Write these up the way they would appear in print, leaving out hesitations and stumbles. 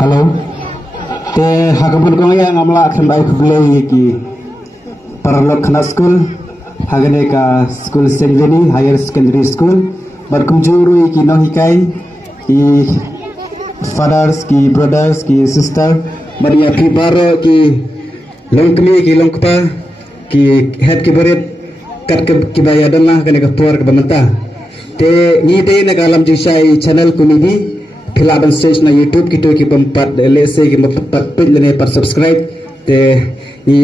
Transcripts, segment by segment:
Halo. Te hagapun ko nga ngamla khandai khulei ki paralok khana school hagane ka school secondary higher secondary school barkumjuru ki no hikai ki fathers ki brothers ki sister maria pribaro ki longkmi ki longkpa ki head ki berit kat ki bayadan lah kane ka puar ka bamanta te ni te na kalam jisai channel komedi Philaban stage na YouTube kita ki pempat lese ki pempat page lene par subscribe te ni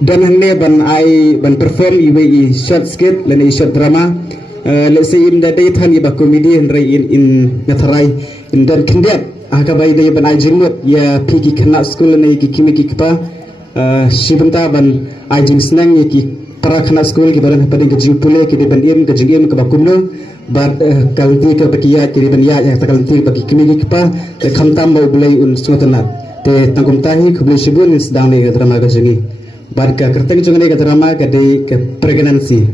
dan hangne ban ai ban perform i short skit lene short drama lese in da day than ba comedy in ngatharai in dan kindet aka bai day ban ai jingmut ya piki khana school lene ki kimi ki pa sibanta ban ai jing snang ki para khana school ki baran pading ke jing pule ki ban im ke jing im ke bakumno bat kalti ke bakia kiri bania yang kalti bagi kimi kipa te khamtam mau bulai un sumatanat te tangkum tahi khubli shibun sedang ni drama ka jingi bar ka kerteng jungane ka drama ka de ke pregnancy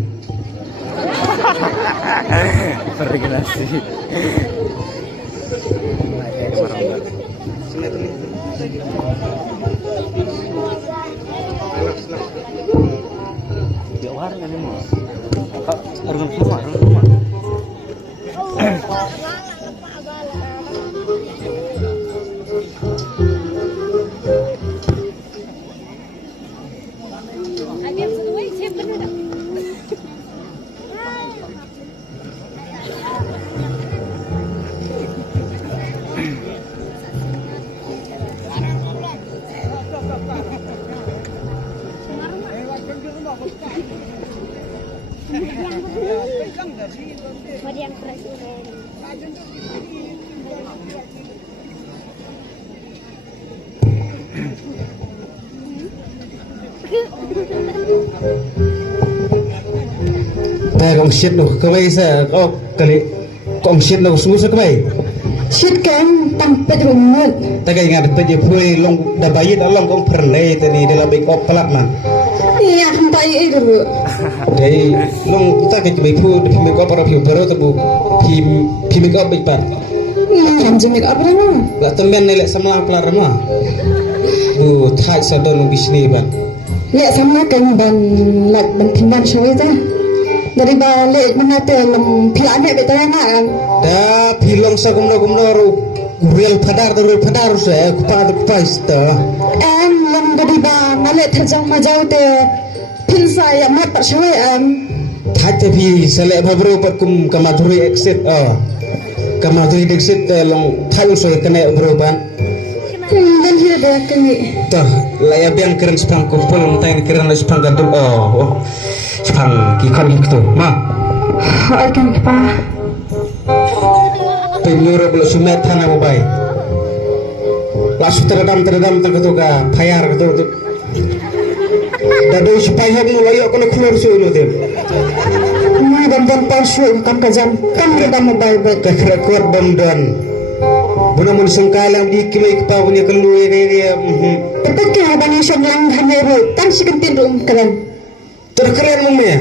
Kong shit no kamay sa kali kong shit no susa kamay shit kan tampet rumut tagay nga dapat je pui long dabayit along kong pernay tani dalam bikop pelak man iya hampai itu dai long kita ke bai pu di bikop para piu baru tu pi bikop bikpat anjing make up rama la temben nelek sama pelar rama thai sadon bisni ban lek sama kan ban lat ban timban shoy ta dari balik mana tu lem pihak ni betul nak da pilong sa gumno ru real padar saya kupa ista lem dari ba nale thajang majau te pinsa ya mat tak shoy thate phi sale bhabro pat kum kamadhuri exit kamadhuri exit long thang so kene bro ban dan dia dah kini tah laya biang keren spang kumpul mtai keren spang gadul spang kikon gitu ma akan apa penyuruh belum sumet tanah mobai langsung teredam tengah ka fire gitu dadu supaya mu layo kono keluar suno dem dan palsu kan kajam kan redam mobai ka kuat bamdan buna mun sangkalang di kimai ka punya keluar ini tepat ke abang yang lang hanero kan sikentin rum keren terkeren mu ya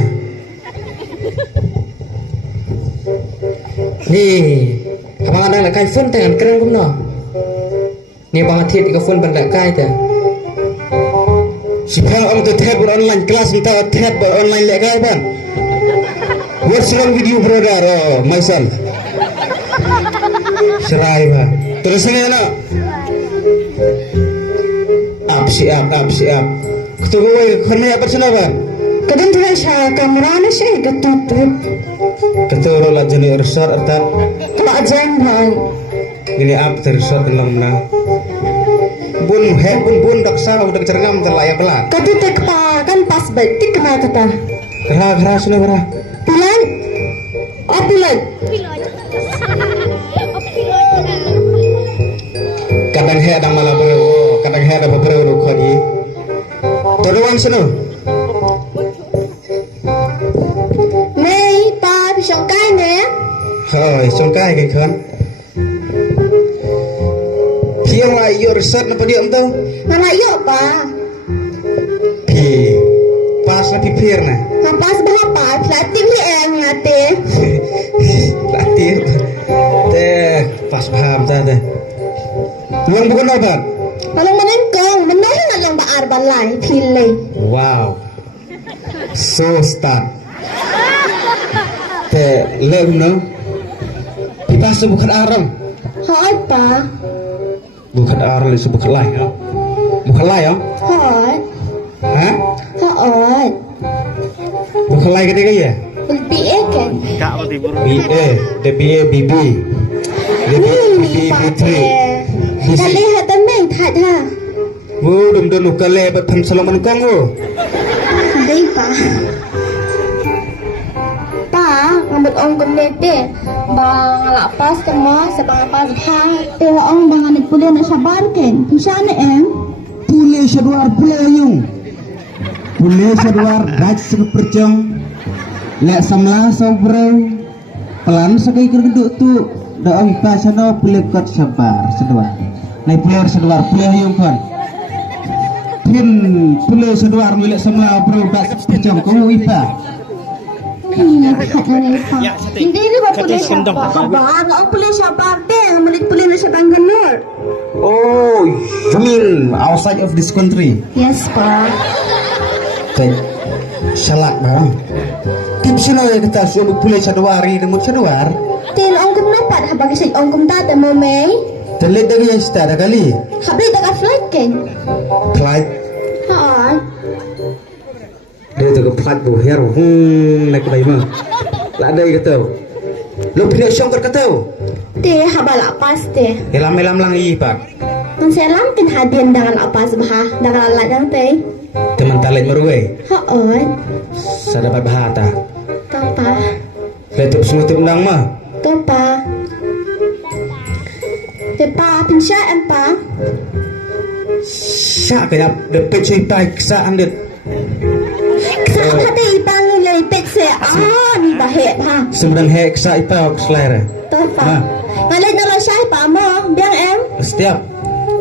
nih abang ada nak kai phone tangan keren kum no nih bang atit ka phone banda kai ta supaya orang tu tab online kelas minta tab online lek kai bang watch long video brother my son serai ba terus ni ana siap ketemu kena apa sana bang kadang tu saya kamera ni saya ketutup lah jenis resort atau tak jam bang ini apa resort dalam na bun daksa udah cergam terlayak lah kata tek pa kan pas baik tik kena kata gerah sudah gerah pilan kadang he ada malah bro kadang he ada beberapa kali terus seno nei pa pisang kai ne trong cái kan Hiang lah iyo resort na padiam tau mana yo pa pi pas na pipir na pas berapa platin ni ngate latih te pa pas paham tadi. Tuang bukan apa? Kalau menengkong, menolak yang baar balai pilih. Wow. So start. Te lem no. Kita bukan arang. Hỏi pa. Bukan arang itu bukan lai ya. Bukan lai ya? Hỏi. Hah? Hỏi. Bukan lai cái ya? BA kan? BA, DBA, BB. BB3. Kali hatan main tak ha. Wo dum dum kale bat tham salong man kong wo. Đây pa. Pa, ngambut ong kumete. Bang lapas kemo sebang lapas pa. Pero ong bang anik pulih na sabar ken. Pusana em. Pule sadwar pule yung. Pule sadwar raj seperjong. Lek samla sobre. Pelan sakai keduk tu. Doang pasano pule kot sabar sadwar. Nai pule sadwar pule yung kon. Pin pule sadwar milik samla bro raj seperjong kau ipa. Hindi ni ba pulih sabar? Sabar, ong pulih sabar deh. Menit pulih na sabang ganur. Oh, you mean outside of this country? Yes pa. Kay salak ba? Tim sino ya kita suruh pulih sadwari demut sadwar. Tin ong kum napat habang isay ong kum tata mo may. Telit dari yang setara kali. Habli daga flight ken. Flight. Hai. Dia tu ke flight tu her. Nak ke mah. Lah ada kata. Lo pilih syongkar kata. Te habala pas te. Elam lang i pak. Man selam kin hadian dengan apas bah. Dengan alat yang te. Teman talit meruwe. Hai. Sada bahata. Tapa. Letup senutup nang mah. Tapa. Te pa pinsya empa. Sa kaya dapat cerita kisah anda. Sa hati ipang nilai pet se. Ni bahet ha. Sembrang hek sa ipa selera. Tapa. Ngalai nala syai pa mo. Biang em. Setiap.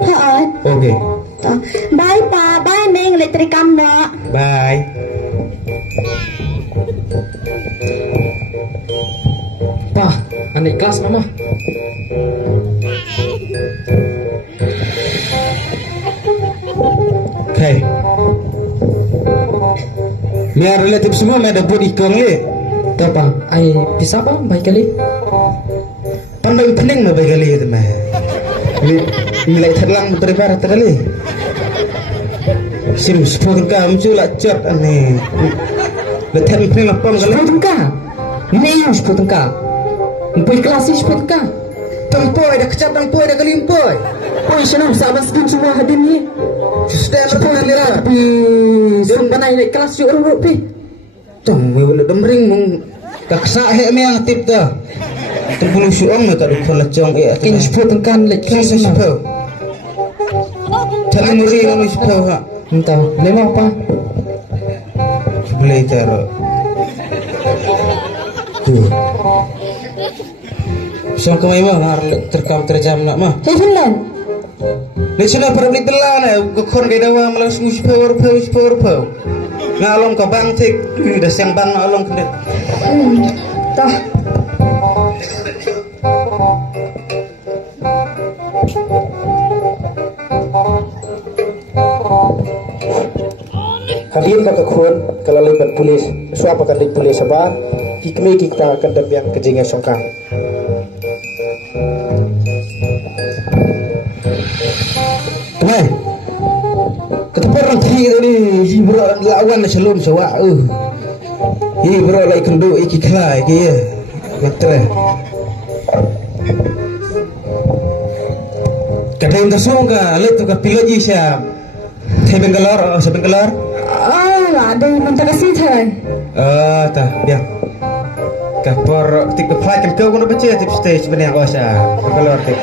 Hai. Okey. Bye pa. Bye meng elektrikam na. Bye. Pa, adik kelas mama. Okay. Biar relatif semua ada buat ikong le. Tahu pa, ai bisa pa baik kali. Pandang pening mah baik kali itu mah. Nilai terlang berapa terkali. Sim sepuluh ka muncul lah cat aneh. Letak pening lah pom kali. 10 tengkah. Ini yang 10 tengkah. Empoi kelas 10 tengkah. Tempoi dah kecap tempoi dah kelimpoi. Poi senang sahabat skin semua hadir ni. Stand up dengan lira. Tapi sebenarnya naik kelas yuk urut pi. Tong we wala demring mong kaksa he me ang tip dah. Tempulu suong mah tak dukun lecong ya. Kini 10 tengkah naik kelas Kelas semua. sepuluh. Cari muri yang sepuluh ha. Entah, lema apa? Boleh taruh. Tuh. So kemai mah ngar terkam terjam nak mah. Hei Finland. Lepas para beli telan gokon gay dawa malas muspeur. Ngalong ka bang tik. Dah siang bang along kendet. Tah. Hadir kata khun kalau lebat polis suap akan dik polis sabar hikmi kita akan yang kejingan songkang. Kemai. Ketepar orang tadi kita ni hibro lawan selum sawa. Hibro lai kendu iki kala iki ya. Matre. Kadang tersong ka le tu ka piloji siap. Teh Bangalore, sa Bangalore. Ada yang minta kasih thay. Tah, biar. Kapor tik flight kan kau kena baca tip stage benar kau sah. Bangalore tik.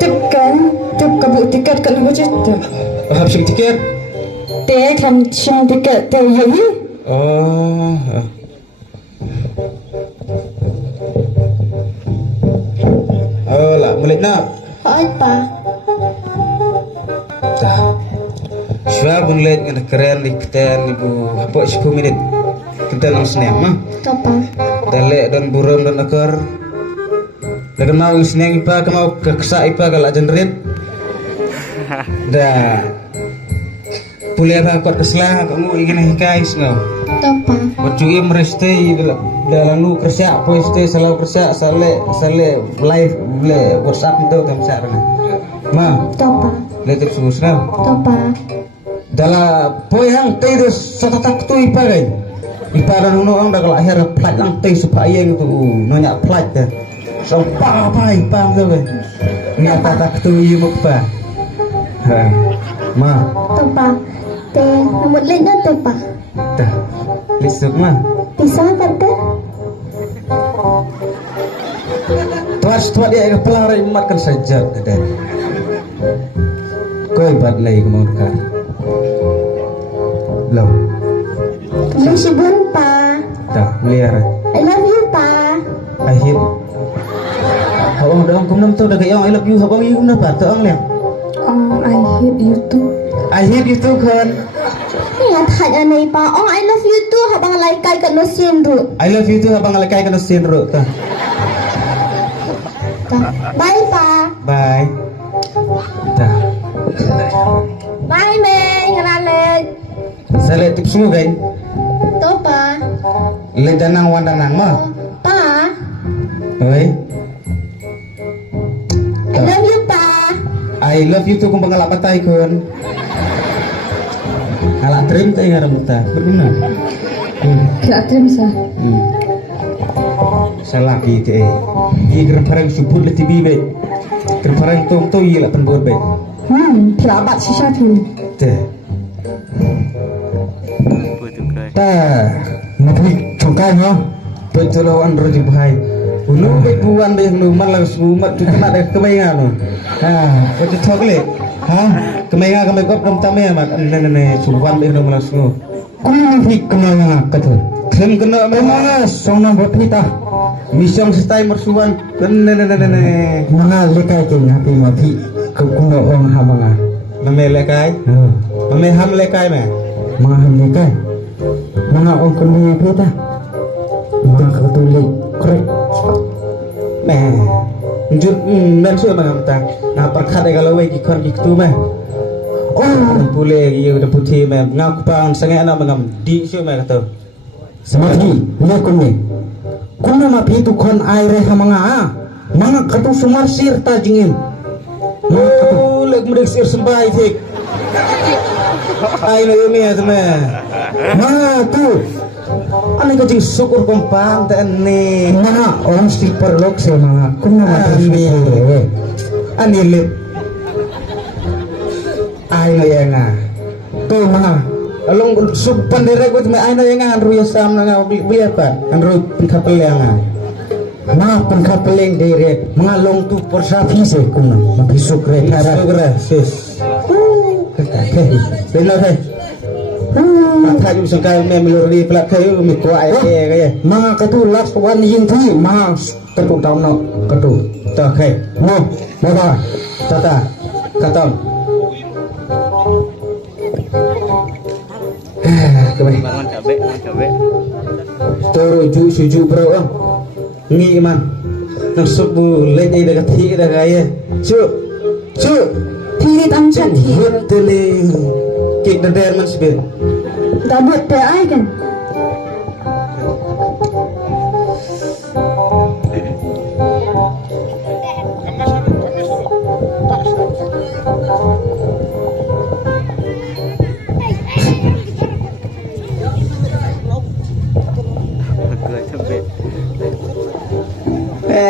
Tekan, tek kabut tiket kat luar cerita. Habis tiket. Tek kan syang tiket te yayi. Oh. Oh lah, balik nak. Hai pa. Dah. Siapa pun lihat dengan keren di keten ibu. Apa 10 minit. Kenten lang senang mah. Tapa. Dale dan buram dan akar. Kenal seneng ipa kemau keksa ipa galak jenrit. Dah. Pulih apa kuat keselah kamu ingin hikais ngau. Topa. Bercuci merestui dalam lu kerja apa istri selalu kerja sale live le WhatsApp itu kamu sana. Ma. Topa. Letep susah. Topa. Dalam poyang teh itu setatak tu ipa kan. Ipa dan orang dah kalau akhir plat lang teh supaya itu nanya plat dah. So apa ipa tu kan. Ni tak tu ibu pa. Ha. Ma. Topa. Teh nomor lain dah topa. Dah. Lisuk mah. Pisah kata. Tuas dia ke pelara imatkan saja ada. Kau ibat lagi kemudian. Belum. Kamu sibun pa. Dah liar. I love you pa. Akhir. Hawang dong kum nam tu dah kaya I love you hawang you na pa tu ang liang. I hate you too. Akhir itu kan. Ni hat anai pa. I love you too. Habang laikai kat no sinru. I love you tu habang alakay ka na sinro ta. Bye pa. Bye. Dah. Bye Mei. Ngalalet. Sale tip semua kan. Topa. Le danang wan danang mah. Pa. Oi. I love you pa. I love you tu kung pangalak patay kun. Alak trim tayo nga ramita. Berguna. Kira trim sa. Salah gitu Iya keren parang subur le tibi bet. Keren parang tong to iya la penbor bet. Kirabat si Syafi. Teh. Nabi congkai no. Betul lawan roji bahai. Ulu bet buan deh nu malang sumat tu kena deh kemenga no. Betul thokle. Kemenga kami kop dom tame mat nene suwan deh nu malang sungu. Kau hik kemenga katul. Kem kena memang song buat kita. Misong setai mersuan nene Mga lekay kin happy mati kuno ong hamanga. mame lekai. Mame ham lekai me. Mga ham lekay. Mga ong kuno pita. Mga katulik korek. Me. Jut men suwe mangam ta. Na perkhat kalau we ki kon ki tu me. Oh, pule iya udah putih me. Ngak pang sange ana mangam di suwe me kata. Semati lekon ni. Kuno mapi tu kon aire hamanga. Mga katu sumar sir ta jingin. Oh, lek mudek sir sembai tik. Ai lo yumi ya me. Mga tu. Ani kajing syukur kompang ta ni. Mga orang silver lock sa mga kuno mapi lewe. Ani lip. Ai lo ya nga. Tu mga Along supan direk buat me ai lo ya nga ruya sam na nga bi apa? Andro kapel ya nga. mga pengkapeling dire mga long tu porsafi se kuno mapisuk re kara Syukur sis. Benar deh. Mata ju sangka me melori pelak kayu mi kuai kaya. mga katu last one yin thi mga katu tau no katu Ta kai. no baba Tata. Katon. Kemai. Bangun cabe. Toro ju suju bro ang. Ngi man. Nang subu le dai daga thi daga ye. Cu. Thirit ang chat hi. Betul. Kik dan man sebe. Dabut pe ai kan.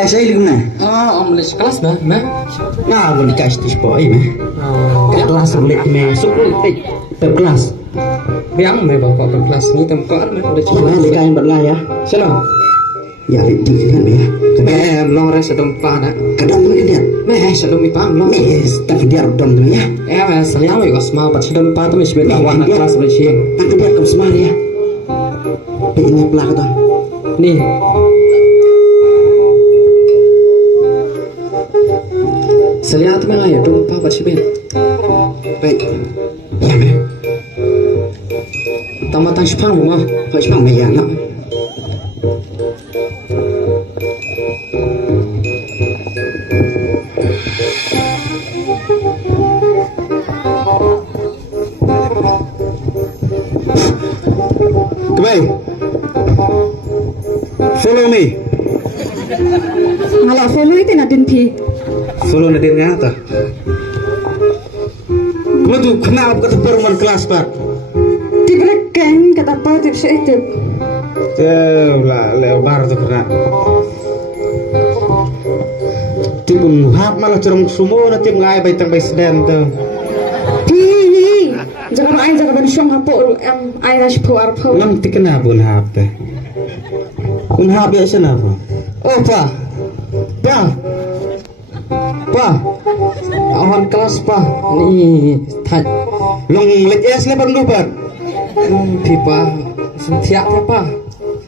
Saya lihat mana? om les kelas ba ma Nah, boleh dikasih tu spoi mah. Kelas boleh masuk ke kelas. biang me bapak per kelas ni tempat me udah Coba lekai berlah ya. salam Ya, di lihat ya. me long res sedom pa na Kadang boleh dia. me sedom mi pam long Tapi dia dom tu ya. me salam me osma pat sedom pa tu me sebet awak na kelas boleh siang Aku buat kau semar ya. Ini pelak tu. ni Salia tu mengayo dom pa pat sebet Baik. Ya, meh. tamatang sepang mo Kau cuma bayar nak. kami. Ngalak follow itu nadin pi. Solo na din nga ta. Kamu tu kenapa kata perempuan kelas pak? Tibreken kata apa tip itu. Lah lebar tu kena. Tim hap malah cerong semua na tim ngai baitang bai sedem tu. Pi. Jangan main jangan bensyong apa ai ras po arpo. Ngam ti kena bun hap teh. Bun hap ya sana apa? Oh pa. Pa. Awan kelas pa. Ni thaj. Long lek es le bandu pat. Pipa. Sentiak apa?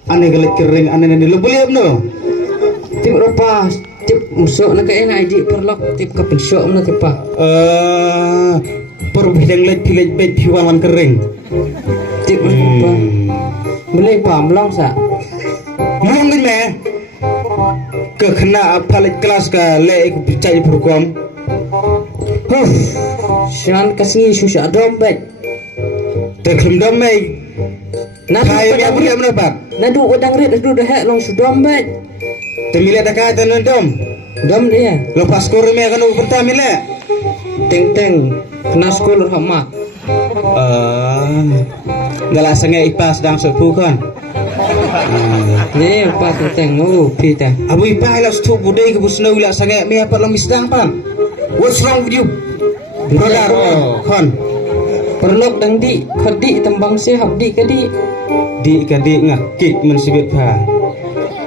Ane gelik kering ane ni lo boleh no. Tip apa? Tip musok na kaya na ID perlok tip ka pensok na tip pa. Perbedaan lek pilek bet piwawan kering. Tip apa? Boleh pa melong sa. Melong ni me. Ke kena apa lek kelas ka lek aku percaya program. Syan kasih susah dompet. Terkelum domai. Nadu Kaya padang boleh rit. mendapat. Nadu padang rit nadu dah hek long su dompet. Temile dah kata dom. Dom dia. Lepas skor me kan pertama le. Teng kena sekolah hama. Galah sangai ipas sedang sepu kan. Ni pa teng pi teh. Abu ipas lah stu budai ke busna ula sangai me apa lam sedang pan. What's wrong with you? Brother, kan. Perlok dang di khadi tembang si habdi kadi. Di kadi ngakik mensibit pa.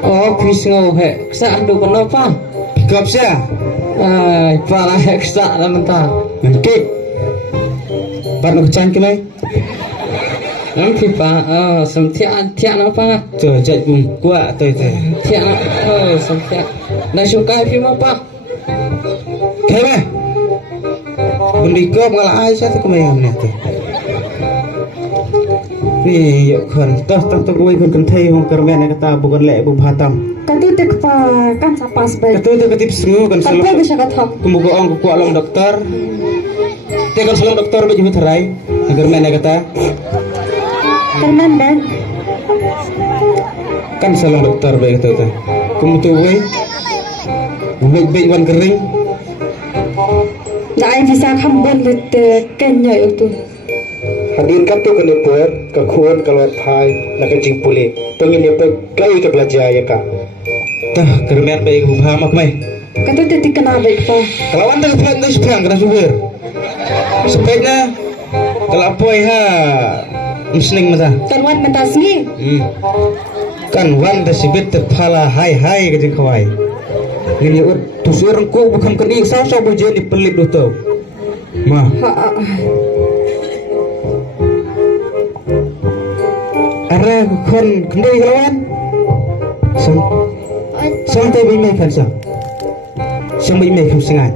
Oh pis ngau hek sa andu kenapa? Kap sia. Ai para hek sa la mentah. Ngakik. Pat nak cang kelai. Nam pi pa tiak apa? Tu jat pun kuat tu. Tiak tiak. Dah suka pi apa? Kaya me. Bendikop ngalah Aisyah tu kemayam ni tu. Ni yuk kan, tas ruai kan thai hong kermen kata bukan lek bu bhatam. Kan tu tek pa kan sapa sebaik. Kata tu ketip semua kan Tapi selalu. bisa kata. Kemuka ong ku alam doktor. Te kan selalu doktor be jumit harai. Agar men kata Kerman ben. kan selalu doktor be kata tu. Kemutu wei. Buat wan kering. Nah, ai bisa kambon lit kenya itu. Hadin kan tu kena per kekuan kalau thai nak jing pulih. Pengin dia kai ke belajar ya kak. Tah kermen be bu bhamak mai. Kan tu titik kena baik pa. Kalau anda kepelan tu seperang kena subur. Sebaiknya kalau apa ha musning masa. Kan wan mentasni. Kan wan tersibit terpala hai ke kawai. Ini tu seorang ku bukan kini sao boleh di pelit tu. Mah. Ara kon kendai kawan. Sampai bimai kan sam. Sampai bimai kan sengat.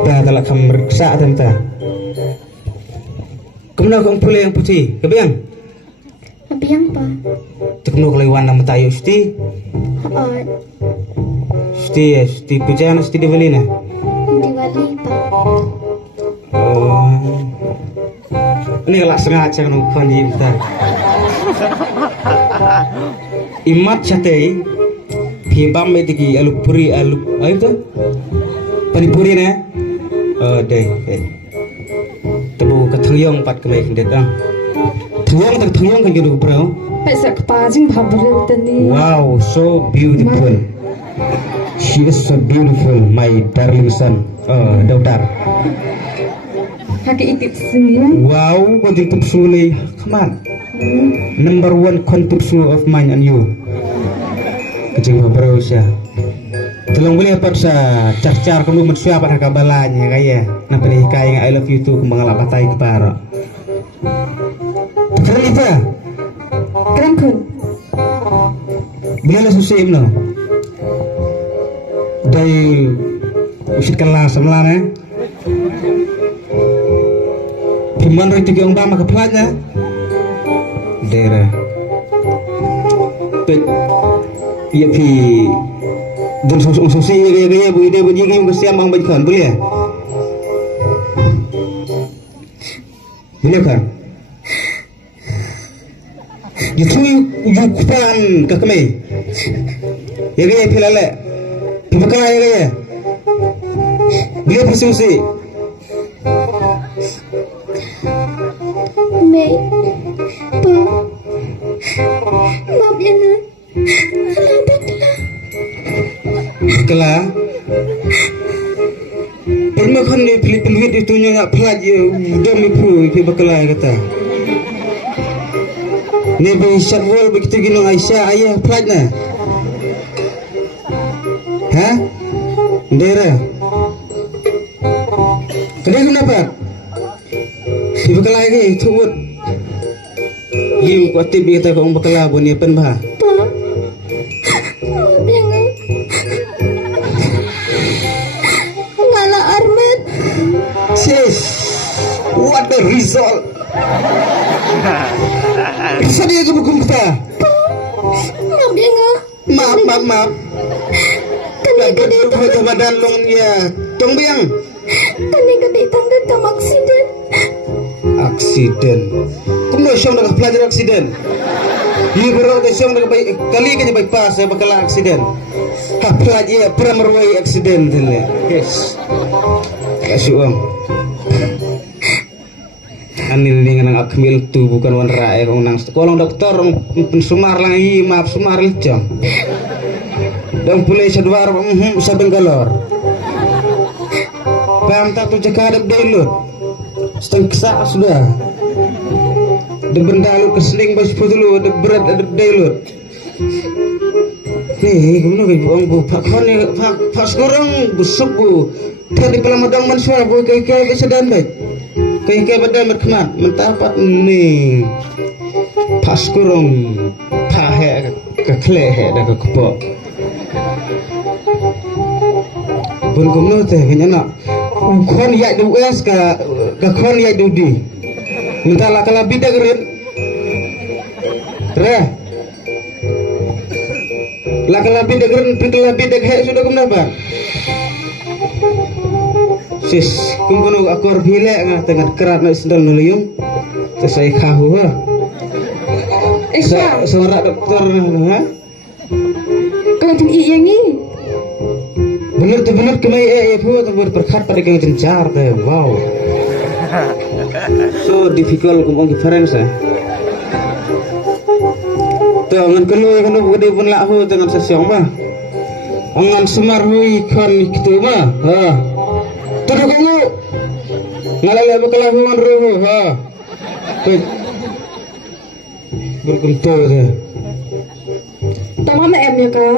Dah telah kamu meriksa tentang. Kemudian kau pulih yang putih, kebiang. Kebiang pa. Tekno kelewat nama tayo sti. Sti pujian sti dibeli na. Diwali pa. Oh. Ini kalau sengaja kan bukan di bentar. Imat chatei. Hibam itu alu puri alu. Ayo tu. Panipuri na. Deh. Tebu ketangyong pat kemai kendetang. Tangyong kan gitu bro. Pesa kepajing babre tani. Wow, so beautiful. She is so beautiful, my darling son. Daughter. Kaki itit sini. Wow, kontin tupsuli. Come on. Number one kontupsu of mine and you. Kecing bro siya. Tolong boleh apa sa car kamu mensiapa nak kabalanya kaya. Napa ni kaya I love you too kembang lapatai kepara. Keren itu. Keren kun. Bila susi no. Dari usit kelas semlana. Piman riti ke umpama ke pelanya. Daerah. Pek. Iya pi. Dan susi gaya bu ide bu jigi mesti amang bajikan boleh ya? Boleh kan? Itu yukupan ke kami. Ya gaya filale. Pibakala ya gaya. Dia fungsi. Mei, pa, maaf ya nak. Alamatlah. Bakala. Pernah kan ni pilih itu nyak pelaj udah mipu pibakala kata. Ni berisat wal begitu gino Aisyah ayah pelaj na. Hah? Daerah. Kedai kenapa? Dibekala lagi itu buat. Iu kuatib kita kau bekala buni pen bah. Pa, maaf ya nak. Ngala Armet. Sis, what the result? Bisa dia ke buku kita? Maaf ya nak. Maaf. Lagi tu badan long ya, tong biang. Kani gede tanda tam aksiden. Aksiden. Kumno siang dah pelajar aksiden. Ini baru ke siang dah kali ke bypass saya bakal aksiden. Ha pelajar pramerway aksiden tu le. Yes. Kasih uang. Anil dengan ang akmil tu bukan wan rae kong nang sekolah doktor sumar lang maaf sumar lecong. Dan pulai sadwar sabeng galor. Pam tak tu cakap ada download. Setengah kesak sudah. Ada benda lu keseling bas dulu ada berat ada download. Nih, gimana ke buang bu pak kone pak sekarang busuk bu. Tadi pelamadang manusia bu kayak bisa dan baik. Kayak badan berkemat mentapat nih. Pak sekarang pahe keklehe dah kekepok. Bun kumno teh kanya nak. Kon ya du es ka kon ya du di. Minta la kala bida gerin. Re. La kala bida gerin pikla bida he sudah kumna ba. Sis kumkono akor bile ngah tengah kerat nak sendal nuliyum. Tesai kahu ha. Suara doktor ha. Kalau tu yang ni. Benar kemai fu tu berkat pada kau jencar tu. Wow. So difficult kumong difference. Tu ngan keluar kan gede pun lahu dengan sesiang mah. Angan semar hui kan gitu mah. Ha. Tu kamu. Ngalala bekelahuan ruhu ha. Berkumpul tu. Tama em ya ka.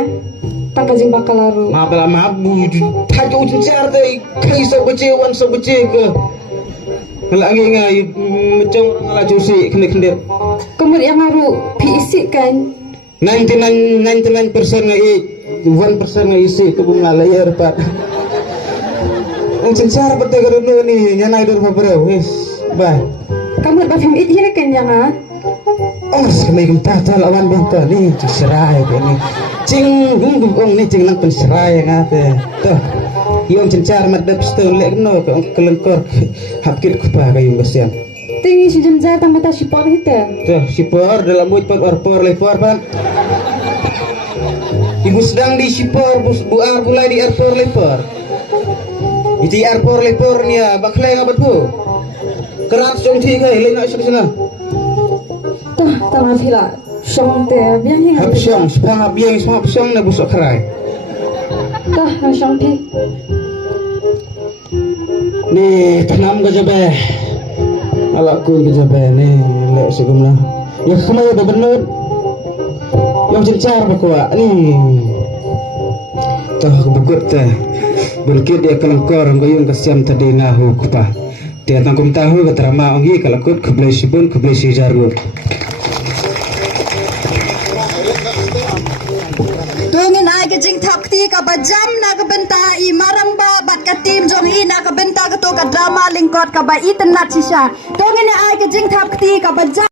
Tak kajing bakal laru. Maaf bu. Tajuk jencar tu. Kai so bece ke. Lagi ngai macam ngala cusi kena. Kemudian yang haru PIC kan. 99% ngai 1% ngai isi tu bunga layar pak. Ang jencar betul kalau ni nyana dur beberapa wis. Bye. Kamu bafim it ya kan yang ah. Oh, kami kempata lawan bento ni serai ni. Cing gung ni cing nang penserai ngate. Tuh. Yung jencar madap stone lek no ke kelengkor hapkit kupa kayung kasian. Tinggi si jencar tamata si por hita. Tuh, sipor dalam muit pot orpor lepor pan. Ibu sedang di sipor buar mulai di orpor lepor. Itu orpor lepor ni ya baklai ngabat bu. Kerat song tiga hilang nak sana. Tuh, tangan hila. Song te biang hingga. Habsyong, sepang biang semua habsyong na busok kerai. Tuh, song ti. Ni tanam gajabe. Alakku gajabe ni lek segumna. Ya kemana dah benar. Yang jencar bakwa ni. Tuh kebugut teh. Belkit dia kelengkor gayung kasiam tadi ngahu kupa. Dia tangkum tahu keterama ongi kalakut keblai sibun keblai sijargu. Tungin ay kajing takti ka bajam na kabenta i maramba bat ka team jong i na kabenta ka to ka drama lingkot ka ba iten na chisha. Tungin ay kajing takti ka bajam